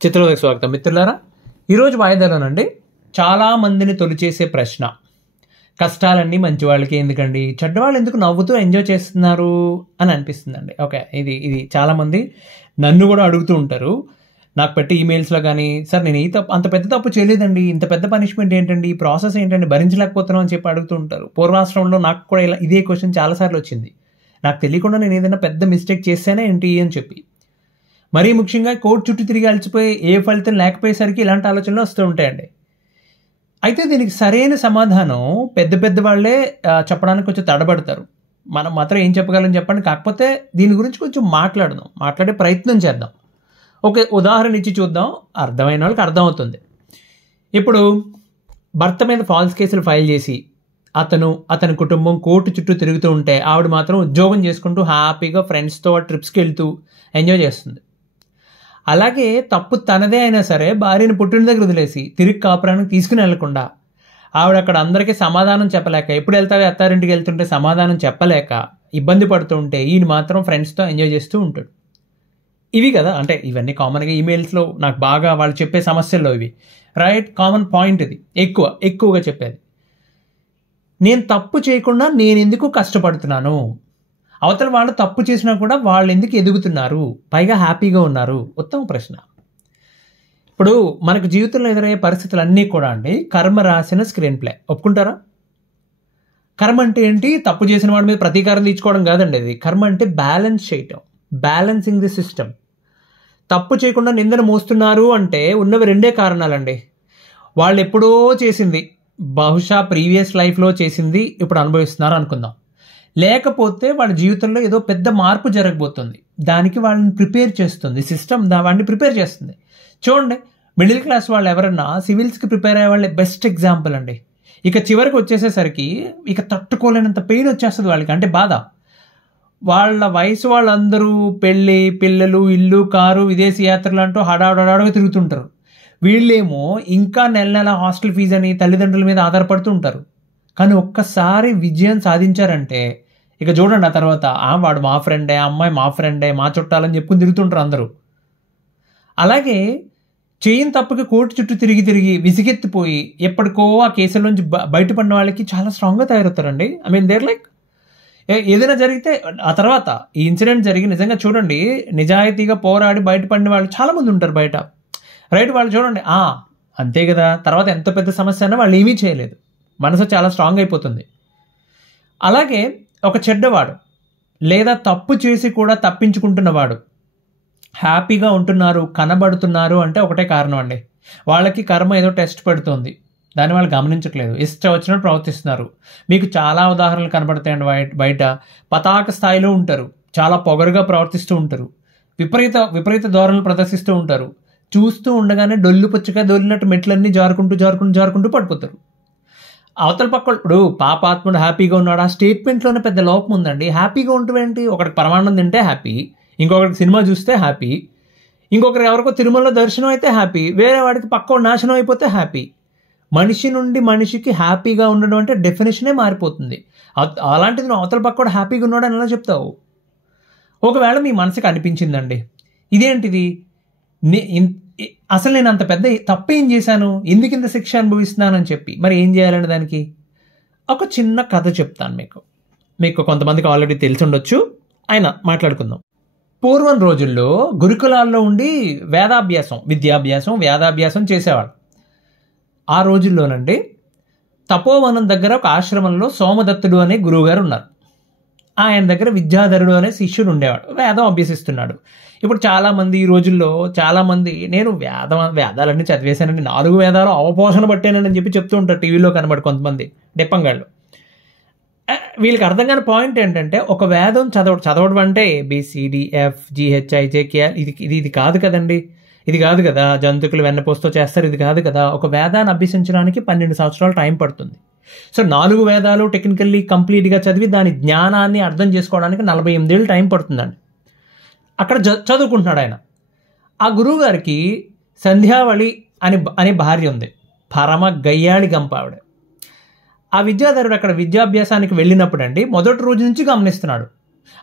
చిత్రోదయకు స్వాగతం మిత్రులారా. ఈరోజు వాయిదాలోనండి చాలామందిని తొలిచేసే ప్రశ్న, కష్టాలన్నీ మంచి వాళ్ళకి ఎందుకండి, చెడ్డవాళ్ళు ఎందుకు నవ్వుతూ ఎంజాయ్ చేస్తున్నారు అని అనిపిస్తుందండి. ఓకే, ఇది చాలామంది నన్ను కూడా అడుగుతూ ఉంటారు. నాకు పెట్టి ఈమెయిల్స్లో కానీ, సార్ నేను అంత పెద్ద తప్పు చేయలేదండి, ఇంత పెద్ద పనిష్మెంట్ ఏంటండి, ఈ ప్రాసెస్ ఏంటండి, భరించలేకపోతున్నాం అని చెప్పి అడుగుతూ ఉంటారు. పూర్వాశ్రమంలో నాకు కూడా ఇదే క్వశ్చన్ చాలాసార్లు వచ్చింది. నాకు తెలియకుండా నేను ఏదైనా పెద్ద మిస్టేక్ చేస్తేనే ఏంటి అని చెప్పి, మరీ ముఖ్యంగా కోర్టు చుట్టూ తిరిగి అలసిపోయి ఏ ఫలితం లేకపోయేసరికి ఇలాంటి ఆలోచనలు వస్తూ ఉంటాయండి. అయితే దీనికి సరైన సమాధానం పెద్ద వాళ్ళే చెప్పడానికి కొంచెం తడబడతారు. మనం మాత్రం ఏం చెప్పగలం చెప్పండి. కాకపోతే దీని గురించి కొంచెం మాట్లాడే ప్రయత్నం చేద్దాం. ఒక ఉదాహరణ ఇచ్చి చూద్దాం, అర్థమైన వాళ్ళకి అర్థమవుతుంది. ఇప్పుడు భర్త మీద ఫాల్స్ కేసులు ఫైల్ చేసి అతని కుటుంబం కోర్టు చుట్టూ తిరుగుతూ ఉంటే ఆవిడ మాత్రం ఉద్యోగం చేసుకుంటూ హ్యాపీగా ఫ్రెండ్స్తో ట్రిప్స్కి వెళ్తూ ఎంజాయ్ చేస్తుంది. అలాగే తప్పు తనదే అయినా సరే భార్యను పుట్టిన దగ్గర వదిలేసి తిరిగి కాపురానికి తీసుకుని వెళ్లకుండా ఆవిడ అక్కడ అందరికీ సమాధానం చెప్పలేక, ఎప్పుడు వెళ్తావే అత్తారింటికి వెళ్తుంటే సమాధానం చెప్పలేక ఇబ్బంది పడుతూ ఉంటే ఈయన మాత్రం ఫ్రెండ్స్తో ఎంజాయ్ చేస్తూ ఉంటాడు. ఇవి కదా, అంటే ఇవన్నీ కామన్గా ఈమెయిల్స్లో నాకు బాగా వాళ్ళు చెప్పే సమస్యల్లో ఇవి రైట్ కామన్ పాయింట్. ఇది ఎక్కువగా చెప్పేది. నేను తప్పు చేయకుండా నేను ఎందుకు కష్టపడుతున్నాను, అవతల వాళ్ళు తప్పు చేసినా కూడా వాళ్ళు ఎందుకు ఎదుగుతున్నారు, పైగా హ్యాపీగా ఉన్నారు? ఉత్తమ ప్రశ్న. ఇప్పుడు మనకు జీవితంలో ఎదురయ్యే పరిస్థితులు అన్నీ కూడా అండి కర్మ రాసిన స్క్రీన్ ప్లే. ఒప్పుకుంటారా? కర్మ అంటే ఏంటి? తప్పు చేసిన వాడి మీద ప్రతీకారం తీర్చుకోవడం కాదండి. అది కర్మ అంటే బ్యాలెన్స్ చేయటం, బ్యాలెన్సింగ్ ది సిస్టమ్. తప్పు చేయకుండా నిందన మోస్తున్నారు అంటే ఉన్నవి రెండే కారణాలండి. వాళ్ళు ఎప్పుడో చేసింది, బహుశా ప్రీవియస్ లైఫ్లో చేసింది ఇప్పుడు అనుభవిస్తున్నారు అనుకుందాం. లేకపోతే వాళ్ళ జీవితంలో ఏదో పెద్ద మార్పు జరగబోతుంది, దానికి వాళ్ళని ప్రిపేర్ చేస్తుంది సిస్టమ్, వాడిని ప్రిపేర్ చేస్తుంది. చూడండి, మిడిల్ క్లాస్ వాళ్ళు ఎవరన్నా సివిల్స్కి ప్రిపేర్ అయ్యే వాళ్ళే బెస్ట్ ఎగ్జాంపుల్ అండి. ఇక చివరికి వచ్చేసేసరికి ఇక తట్టుకోలేనంత పెయిన్ వచ్చేస్తుంది వాళ్ళకి, అంటే బాధ. వాళ్ళ వయసు వాళ్ళందరూ పెళ్ళి, పిల్లలు, ఇల్లు, కారు, విదేశీ యాత్రలు అంటూ హడావుడిగా తిరుగుతుంటారు. వీళ్ళేమో ఇంకా నెల హాస్టల్ ఫీజు అని తల్లిదండ్రుల మీద ఆధారపడుతూ ఉంటారు. కానీ ఒక్కసారి విజయం సాధించారంటే ఇక చూడండి, ఆ తర్వాత వాడు మా ఫ్రెండే, అమ్మాయి మా ఫ్రెండే, మా చుట్టాలని చెప్పుకుని తిరుగుతుంటారు అందరూ. అలాగే చేయని తప్పకి కోర్టు చుట్టూ తిరిగి విసిగెత్తిపోయి ఎప్పటికో ఆ కేసుల నుంచి బయటపడిన వాళ్ళకి చాలా స్ట్రాంగ్గా తయారవుతారండి. ఐ మీన్ దేర్ లైక్ ఏదైనా జరిగితే ఆ తర్వాత ఈ ఇన్సిడెంట్ జరిగి నిజంగా చూడండి, నిజాయితీగా పోరాడి బయటపడిన వాళ్ళు చాలామంది ఉంటారు బయట, రైట్? వాళ్ళు చూడండి, అంతే కదా, తర్వాత ఎంత పెద్ద సమస్య అయినా వాళ్ళు ఏమీ చేయలేదు, మనసు చాలా స్ట్రాంగ్ అయిపోతుంది. అలాగే ఒక చెడ్డవాడు లేదా తప్పు చేసి కూడా తప్పించుకుంటున్నవాడు హ్యాపీగా ఉంటున్నారు, కనబడుతున్నారు అంటే ఒకటే కారణం అండి. వాళ్ళకి కర్మ ఏదో టెస్ట్ పెడుతుంది, దాన్ని వాళ్ళు గమనించట్లేదు, ఇష్టం వచ్చినట్టు ప్రవర్తిస్తున్నారు. మీకు చాలా ఉదాహరణలు కనబడతాయండి బయట. పతాక స్థాయిలో ఉంటారు, చాలా పొగరుగా ప్రవర్తిస్తూ ఉంటారు, విపరీత ధోరణులు ప్రదర్శిస్తూ ఉంటారు. చూస్తూ ఉండగానే డొల్లు పుచ్చగా దొల్లినట్టు మెట్లన్నీ జారుకుంటూ పడిపోతారు. అవతల పక్క ఇప్పుడు పాపాత్ముడు హ్యాపీగా ఉన్నాడు, ఆ స్టేట్మెంట్లోనే పెద్ద లోపం ఉందండి. హ్యాపీగా ఉంటుందేంటి? ఒకరికి పరమాన్నం తింటే హ్యాపీ, ఇంకొకరికి సినిమా చూస్తే హ్యాపీ, ఇంకొకరికి ఎవరికో తిరుమలలో దర్శనం అయితే హ్యాపీ, వేరే వాడికి పక్క నాశనం అయిపోతే హ్యాపీ. మనిషి నుండి మనిషికి హ్యాపీగా ఉండడం అంటే డెఫినేషనే మారిపోతుంది. అలాంటిది నువ్వు అవతల పక్క కూడా హ్యాపీగా ఉన్నాడు అని ఎలా చెప్తావు? ఒకవేళ మీ మనసుకి అనిపించిందండి, ఇదేంటిది, అసలు నేను అంత పెద్ద తప్పేం చేశాను, ఎందుకు ఇంత శిక్ష అనుభవిస్తున్నానని చెప్పి, మరి ఏం చేయాలంటే దానికి ఒక చిన్న కథ చెప్తాను. మీకు కొంతమందికి ఆల్రెడీ తెలిసి ఉండొచ్చు, అయినా మాట్లాడుకుందాం. పూర్వం రోజుల్లో గురుకులాల్లో ఉండి వేదాభ్యాసం చేసేవాడు. ఆ రోజుల్లోనండి తపోవనం దగ్గర ఒక ఆశ్రమంలో సోమదత్తుడు అనే గురువుగారు ఉన్నారు. ఆయన దగ్గర విద్యాధరుడు అనే శిష్యుడు ఉండేవాడు, వేదం అభ్యసిస్తున్నాడు. ఇప్పుడు చాలామంది ఈ రోజుల్లో నేను వేదాలన్నీ చదివేశానండి, 4 వేదాలు అవపోషణ పట్టానని చెప్పి చెప్తూ ఉంటారు టీవీలో కనబడి కొంతమంది డెప్పంగాళ్ళు. వీళ్ళకి అర్థం కాని పాయింట్ ఏంటంటే, ఒక వేదం చదవడం అంటే ABCDFGHIJKL ఇది కాదు కదండి, ఇది కాదు కదా, జంతుకులు వెన్నపోస్తూ చేస్తారు, ఇది కాదు కదా. ఒక వేదాన్ని అభ్యసించడానికి 12 సంవత్సరాలు టైం పడుతుంది. సో 4 వేదాలు టెక్నికల్లీ కంప్లీట్గా చదివి దాని జ్ఞానాన్ని అర్థం చేసుకోవడానికి 48 ఏళ్ళు టైం పడుతుందండి. అక్కడ చదువుకుంటున్నాడు ఆయన. ఆ గురువు గారికి సంధ్యావళి అనే భార్య ఉంది, పరమ గయ్యాళి గంప ఆవిడ. ఆ విద్యాధరుడు అక్కడ విద్యాభ్యాసానికి వెళ్ళినప్పుడు అండి మొదటి రోజు నుంచి గమనిస్తున్నాడు,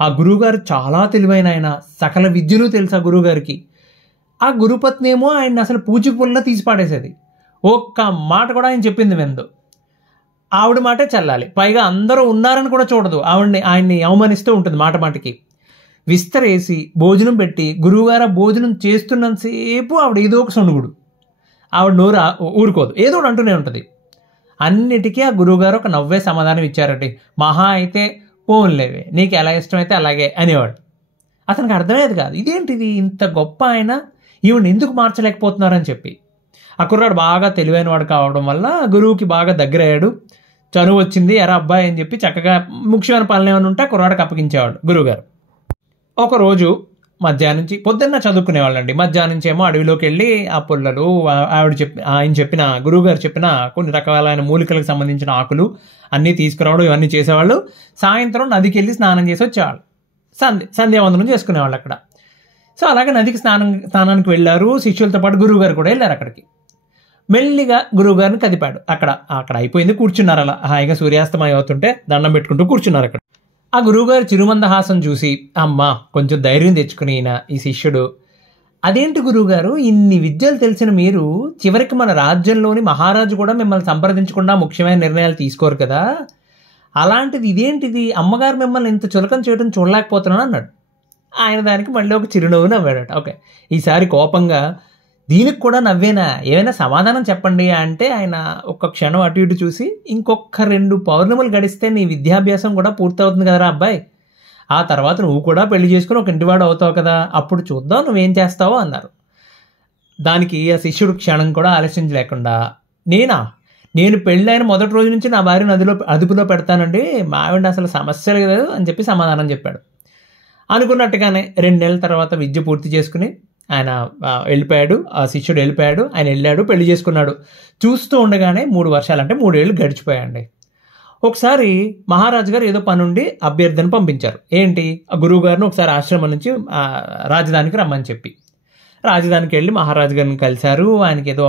ఆ గురువుగారు చాలా తెలివైన ఆయన, సకల విద్యలు తెలుసు ఆ గురువుగారికి. ఆ గురుపత్ని ఏమో ఆయన అసలు పూచిక పుల్ల తీసి పాడేసేది. ఒక్క మాట కూడా ఆయన చెప్పింది వినదు. ఆవిడ మాటే చెల్లాలి. పైగా అందరూ ఉన్నారని కూడా చూడదు. ఆయన్ని అవమానిస్తూ ఉంటుంది మాట మాటకి. విస్తరేసి భోజనం పెట్టి గురువుగారు భోజనం చేస్తున్నంతసేపు ఆవిడ ఏదో ఒక సొనుగుడు. ఆవిడ నోరు ఊరుకోదు, ఏదో ఒకటి అంటూనే ఉంటుంది. అన్నిటికీ ఆ గురువుగారు ఒక నవ్వే సమాధానం ఇచ్చారండి. మహా అయితే పోన్లేవే, నీకు ఎలా ఇష్టమైతే అలాగే అనేవాడు. అతనికి అర్థమయ్యేది కాదు, ఇదేంటిది ఇంత గొప్ప ఆయన ఈవిడ ఎందుకు మార్చలేకపోతున్నారని చెప్పి. ఆ కుర్రాడు బాగా తెలివైన వాడు కావడం వల్ల గురువుకి బాగా దగ్గరయ్యాడు. చనువు వచ్చింది, ఎరా అబ్బాయి అని చెప్పి చక్కగా ముఖ్యమైన పనులు ఏమైనా ఉంటే ఆ కుర్రాడికి అప్పగించేవాడు గురువుగారు. ఒకరోజు మధ్యాహ్నం నుంచి పొద్దున్న చదువుకునేవాళ్ళండి. మధ్యాహ్నం నుంచి ఏమో అడవిలోకి వెళ్ళి ఆ పుల్లలు, ఆయన చెప్పిన గురువుగారు చెప్పిన కొన్ని రకాలైన మూలికలకు సంబంధించిన ఆకులు అన్నీ తీసుకురావడం ఇవన్నీ చేసేవాళ్ళు. సాయంత్రం నదికి వెళ్ళి స్నానం చేసి వచ్చేవాళ్ళు. సంధ్యావందనం చేసుకునేవాళ్ళు అక్కడ. సో అలాగే నదికి స్నానానికి వెళ్ళారు. శిష్యులతో పాటు గురువుగారు కూడా వెళ్ళారు అక్కడికి. మెల్లిగా గురువుగారిని కదిపాడు. అక్కడ అయిపోయింది, కూర్చున్నారు. అలా హాయిగా సూర్యాస్తమయం అవుతుంటే దండం పెట్టుకుంటూ కూర్చున్నారు అక్కడ. ఆ గురువుగారు చిరుమందహాసం చూసి, అమ్మా కొంచెం ధైర్యం తెచ్చుకుని ఈ శిష్యుడు, అదేంటి గురువుగారు ఇన్ని విద్యలు తెలిసిన మీరు చివరికి మన రాజ్యంలోని మహారాజు కూడా మిమ్మల్ని సంప్రదించకుండా ముఖ్యమైన నిర్ణయాలు తీసుకోరు కదా, అలాంటిది ఇదేంటిది, అమ్మగారు మిమ్మల్ని ఇంత చులకం చేయడం చూడలేకపోతున్నాను అన్నాడు. ఆయన దానికి మళ్ళీ ఒక చిరునవ్వు నవ్వాడట. ఓకే, ఈసారి కోపంగా, దీనికి కూడా నవ్వేనా, ఏమైనా సమాధానం చెప్పండి అంటే ఆయన ఒక్క క్షణం అటు ఇటు చూసి, ఇంకొక 2 పౌర్ణములు గడిస్తే నీ విద్యాభ్యాసం కూడా పూర్తవుతుంది కదరా అబ్బాయి, ఆ తర్వాత నువ్వు కూడా పెళ్లి చేసుకుని ఒక ఇంటివాడు అవుతావు కదా, అప్పుడు చూద్దాం నువ్వేం చేస్తావో అన్నారు. దానికి ఆ శిష్యుడు క్షణం కూడా ఆలోచించలేకుండా, నేను పెళ్ళైన మొదటి రోజు నుంచి నా భార్యను అదుపులో పెడతానండి, మా ఆవిడ అసలు సమస్య లేదు అని చెప్పి సమాధానం చెప్పాడు. అనుకున్నట్టుగానే 2 నెలల తర్వాత విద్య పూర్తి చేసుకుని ఆయన వెళ్ళిపోయాడు. ఆ శిష్యుడు వెళ్ళిపోయాడు, ఆయన వెళ్ళాడు, పెళ్లి చేసుకున్నాడు. చూస్తూ ఉండగానే 3 వర్షాలు అంటే 3 ఏళ్ళు గడిచిపోయాయండి. ఒకసారి మహారాజు గారు ఏదో పనుండి అభ్యర్థన పంపించారు. ఏంటి, ఆ గురువు గారిని ఒకసారి ఆశ్రమం నుంచి రాజధానికి రమ్మని చెప్పి. రాజధానికి వెళ్ళి మహారాజు గారిని కలిశారు. ఆయనకి ఏదో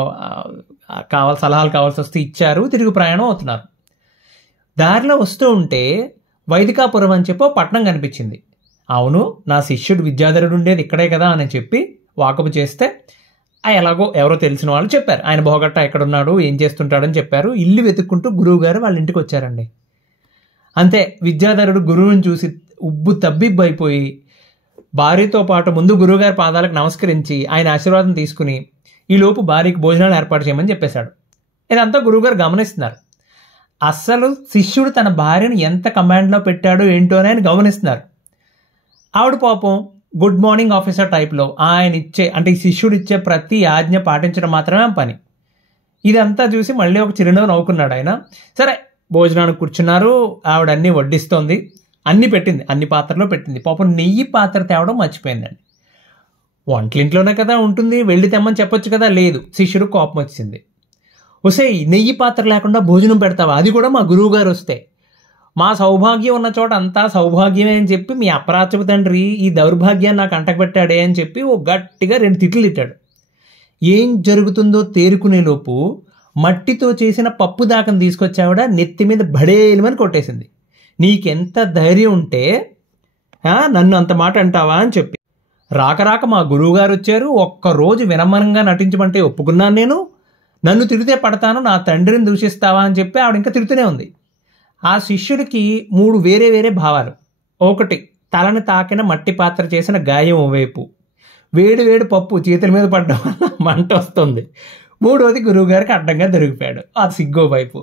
సలహాలు కావాల్సి వస్తే ఇచ్చారు. తిరిగి ప్రయాణం అవుతున్నారు. దారిలో వస్తూ ఉంటే వైదికాపురం అని చెప్పి పట్టణం కనిపించింది. అవును, నా శిష్యుడు విద్యాధరుడు ఉండేది ఇక్కడే కదా అని చెప్పి వాకపు చేస్తే ఎలాగో ఎవరో తెలిసిన వాళ్ళు చెప్పారు, ఆయన బోగట్ట ఎక్కడున్నాడు, ఏం చేస్తుంటాడని చెప్పారు. ఇల్లు వెతుక్కుంటూ గురువు గారు వాళ్ళ ఇంటికి వచ్చారండి. అంతే, విద్యాధరుడు గురువుని చూసి ఉబ్బు తబ్బిబ్బైపోయి భార్యతో పాటు ముందు గురువుగారి పాదాలకు నమస్కరించి ఆయన ఆశీర్వాదం తీసుకుని ఈలోపు భార్యకి భోజనాలు ఏర్పాటు చేయమని చెప్పేశాడు. ఇదంతా గురువుగారు గమనిస్తున్నారు. అస్సలు శిష్యుడు తన భార్యను ఎంత కమాండ్లో పెట్టాడో ఏంటో అని ఆయన గమనిస్తున్నారు. ఆవిడ పాపం గుడ్ మార్నింగ్ ఆఫీసర్ టైప్లో ఆయన ఇచ్చే, అంటే ఈ శిష్యుడు ఇచ్చే ప్రతి ఆజ్ఞ పాటించడం మాత్రమే పని. ఇదంతా చూసి మళ్ళీ ఒక చిరునవ్వు నవ్వుకున్నాడు ఆయన. సరే, భోజనానికి కూర్చున్నారు. ఆవిడ అన్నీ వడ్డిస్తోంది, అన్నీ పెట్టింది, అన్ని పాత్రలో పెట్టింది. పాపం నెయ్యి పాత్ర తేవడం మర్చిపోయిందండి. వంటలింట్లోనే కదా ఉంటుంది, వెళ్ళి తెమ్మని చెప్పొచ్చు కదా. లేదు, శిష్యుడు కోపం వచ్చింది. ఒసేయ్, నెయ్యి పాత్ర లేకుండా భోజనం పెడతావా, అది కూడా మా గురువు గారు వస్తే, మా సౌభాగ్యం ఉన్న చోట అంతా సౌభాగ్యమే అని చెప్పి మీ అపరాచపు తండ్రి ఈ దౌర్భాగ్యాన్ని నాకు అంటకబెట్టాడే అని చెప్పి ఓ గట్టిగా 2 తిట్లు తిట్టాడు. ఏం జరుగుతుందో తేరుకునే లోపు మట్టితో చేసిన పప్పు దాకని తీసుకొచ్చావిడ నెత్తి మీద బడేలుమని కొట్టేసింది. నీకెంత ధైర్యం ఉంటే నన్ను అంత మాట అంటావా అని చెప్పి. రాక మా గురువుగారు వచ్చారు, ఒక్కరోజు వినమ్రంగా నటించమంటే ఒప్పుకున్నాను నేను, నన్ను తిరిగితే పడతాను, నా తండ్రిని దూషిస్తావా అని చెప్పి ఆవిడ ఇంకా తిరుగుతూనే ఉంది. ఆ శిష్యుడికి 3 వేరే వేరే భావాలు. ఒకటి, తలని తాకిన మట్టి పాత్ర చేసిన గాయం ఓవైపు, వేడి పప్పు చేతుల మీద పడ్డం వల్ల మంట వస్తుంది. 3వది గురువుగారికి అడ్డంగా దొరికిపోయాడు, అది సిగ్గో వైపు.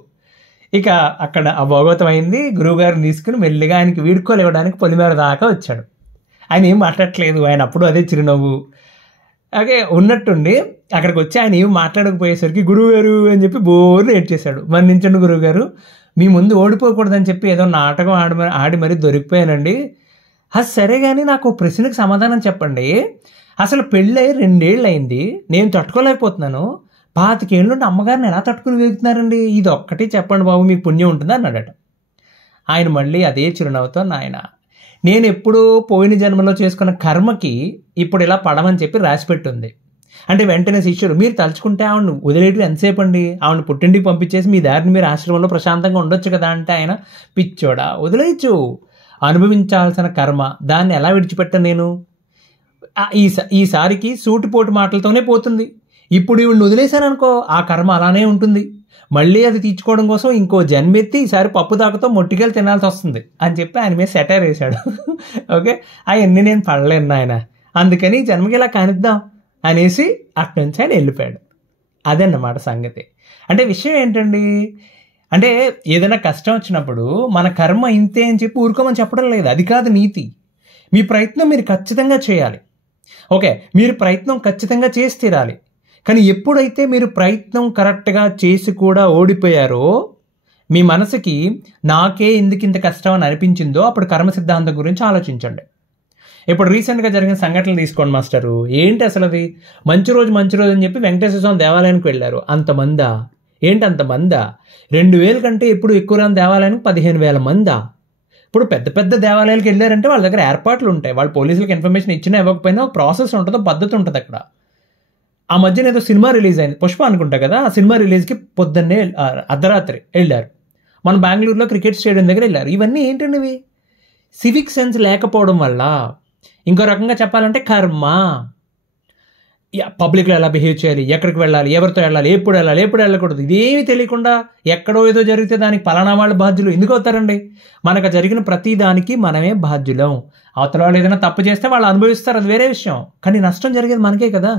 ఇక అక్కడ అభోగతం అయింది. గురువుగారిని తీసుకుని మెల్లిగా ఆయనకి వీడుకోలు ఇవ్వడానికి పొలిమేర దాకా వచ్చాడు. ఆయన ఏం మాట్లాడట్లేదు, ఆయన అప్పుడు అదే చిరునవ్వు. అలాగే ఉన్నట్టుండి అక్కడికి వచ్చి ఆయన ఏం మాట్లాడకపోయేసరికి గురువుగారు అని చెప్పి బోర్ని ఏడ్చేశాడు. మన్నించండి గురువుగారు, మీ ముందు ఓడిపోకూడదని చెప్పి ఏదో నాటకం ఆడి మరీ దొరికిపోయానండి. సరే కానీ నాకు ప్రశ్నకు సమాధానం చెప్పండి, అసలు పెళ్ళై 2 ఏళ్ళు అయింది, నేను తట్టుకోలేకపోతున్నాను, 25 ఏళ్ళు నుండి అమ్మగారిని ఎలా తట్టుకుని వేగుతున్నారండి, ఇది ఒక్కటి చెప్పండి బాబు, మీకు పుణ్యం ఉంటుంది అన్నాడట. ఆయన మళ్ళీ అదే చిరునవ్వుతో, నాయన నేను ఎప్పుడూ పోయిన జన్మలో చేసుకున్న కర్మకి ఇప్పుడు ఇలా పడమని చెప్పి రాసిపెట్టుంది. అంటే వెంటనే శిష్యుడు, మీరు తలుచుకుంటే ఆవిడను వదిలేయటం ఎంతసేపు అండి, ఆవిడని పుట్టింటికి పంపించేసి మీ దారిని మీరు ఆశ్రమంలో ప్రశాంతంగా ఉండొచ్చు కదా అంటే ఆయన, పిచ్చోడా వదిలేయచ్చు, అనుభవించాల్సిన కర్మ, దాన్ని ఎలా విడిచిపెట్టను నేను, ఈసారికి సూటిపోటు మాటలతోనే పోతుంది. ఇప్పుడు ఈవిడ్ని వదిలేశాననుకో ఆ కర్మ అలానే ఉంటుంది, మళ్ళీ అది తీర్చుకోవడం కోసం ఇంకో జన్మెత్తి ఈసారి పప్పు దాకతో మొట్టికెళ్ళి తినాల్సి వస్తుంది అని చెప్పి ఆయన మీద సెటైర్ వేశాడు. ఓకే, అవన్నీ నేను పడలేను ఆయన, అందుకని జన్మకి ఇలా కానిద్దాం అనేసి అట్నుంచి ఆయన వెళ్ళిపోయాడు. అదన్నమాట సంగతి. అంటే విషయం ఏంటండి అంటే ఏదైనా కష్టం వచ్చినప్పుడు మన కర్మ ఇంతే అని చెప్పి ఊరుకోమని చెప్పడం లేదు, అది కాదు నీతి. మీ ప్రయత్నం మీరు ఖచ్చితంగా చేయాలి. ఓకే, మీరు ప్రయత్నం ఖచ్చితంగా చేసి తీరాలి. కానీ ఎప్పుడైతే మీరు ప్రయత్నం కరెక్ట్గా చేసి కూడా ఓడిపోయారో మీ మనసుకి నాకే ఎందుకు ఇంత కష్టం అని అనిపించిందో అప్పుడు కర్మ సిద్ధాంతం గురించి ఆలోచించండి. ఇప్పుడు రీసెంట్గా జరిగిన సంఘటనలు తీసుకోండి మాస్టరు. ఏంటి అసలు అది? మంచి రోజు అని చెప్పి వెంకటేశ్వర స్వామి దేవాలయానికి వెళ్ళారు. అంతమందా? ఏంటి అంతమందా? 2000 కంటే ఎప్పుడు ఎక్కువ రాని దేవాలయానికి 15,000 మందా? ఇప్పుడు పెద్ద పెద్ద దేవాలయాలకు వెళ్ళారంటే వాళ్ళ దగ్గర ఏర్పాట్లు ఉంటాయి, వాళ్ళు పోలీసులకు ఇన్ఫర్మేషన్ ఇచ్చినా ఇవ్వకపోయినా ఒక ప్రాసెస్ ఉంటుంది, పద్ధతి ఉంటుంది అక్కడ. ఆ మధ్యన ఏదో సినిమా రిలీజ్ అయింది, పుష్ప అనుకుంటా కదా, ఆ సినిమా రిలీజ్కి పొద్దున్నే అర్ధరాత్రి వెళ్ళారు. మన బెంగళూరులో క్రికెట్ స్టేడియం దగ్గర వెళ్ళారు. ఇవన్నీ ఏంటండి? ఇవి సివిక్ సెన్స్ లేకపోవడం వల్ల. ఇంకో రకంగా చెప్పాలంటే కర్మ. పబ్లిక్లో ఎలా బిహేవ్ చేయాలి, ఎక్కడికి వెళ్ళాలి, ఎవరితో వెళ్ళాలి, ఎప్పుడు వెళ్ళకూడదు, ఇదేమీ తెలియకుండా ఎక్కడో ఏదో జరిగితే దానికి పలానా వాళ్ళు బాధ్యులు ఎందుకు అవుతారండి? మనకు జరిగిన ప్రతి దానికి మనమే బాధ్యులం. అవతల వాళ్ళు ఏదైనా తప్పు చేస్తే వాళ్ళు అనుభవిస్తారు, అది వేరే విషయం. కానీ నష్టం జరిగేది మనకే కదా.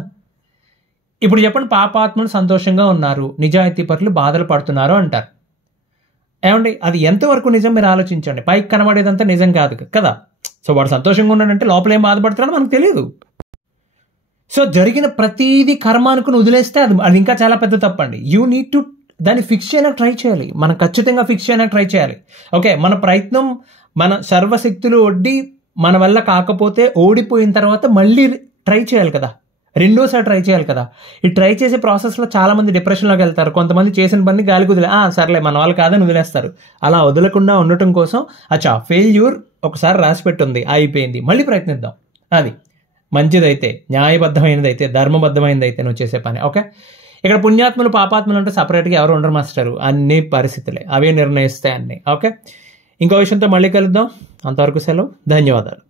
ఇప్పుడు చెప్పండి, పాపాత్ములు సంతోషంగా ఉన్నారు, నిజాయితీ పరులు బాధలు పడుతున్నారు అంటారు. ఏమండి, అది ఎంతవరకు నిజం మీరు ఆలోచించండి. పైకి కనబడేదంతా నిజం కాదు కదా. సో వాడు సంతోషంగా ఉన్నాడంటే లోపల ఏం బాధపడుతున్నాడో మనకు తెలియదు. సో జరిగిన ప్రతిదీ కర్మ అనుకుని వదిలేస్తే అది ఇంకా చాలా పెద్ద తప్పండి. యూ నీడ్ టు దాన్ని ఫిక్స్ చేయడానికి ట్రై చేయాలి. మనం ఖచ్చితంగా ఫిక్స్ చేయడానికి ట్రై చేయాలి. ఓకే, మన ప్రయత్నం మన సర్వశక్తులు ఒడ్డి మన వల్ల కాకపోతే ఓడిపోయిన తర్వాత మళ్ళీ ట్రై చేయాలి కదా, రెండోసారి ట్రై చేయాలి కదా. ఈ ట్రై చేసే ప్రాసెస్లో చాలామంది డిప్రెషన్లోకి వెళ్తారు. కొంతమంది చేసిన పని గాలికి వదిలే సర్లే మన వాళ్ళు కాదని వదిలేస్తారు. అలా వదలకుండా ఉండటం కోసం ఫెయిల్యూర్ ఒకసారి రాసి పెట్టుంది, అయిపోయింది, మళ్ళీ ప్రయత్నిద్దాం. అది మంచిదైతే, న్యాయబద్ధమైనదైతే, ధర్మబద్ధమైనదైతే నువ్వు చేసే పని. ఓకే, ఇక్కడ పుణ్యాత్ములు పాపాత్ములు అంటే సపరేట్గా ఎవరు ఉండరు మాస్టరు, అన్ని పరిస్థితులే అవే నిర్ణయిస్తాయి అన్నీ. ఓకే, ఇంకో విషయంతో మళ్ళీ కలుద్దాం. అంతవరకు సెలవు, ధన్యవాదాలు.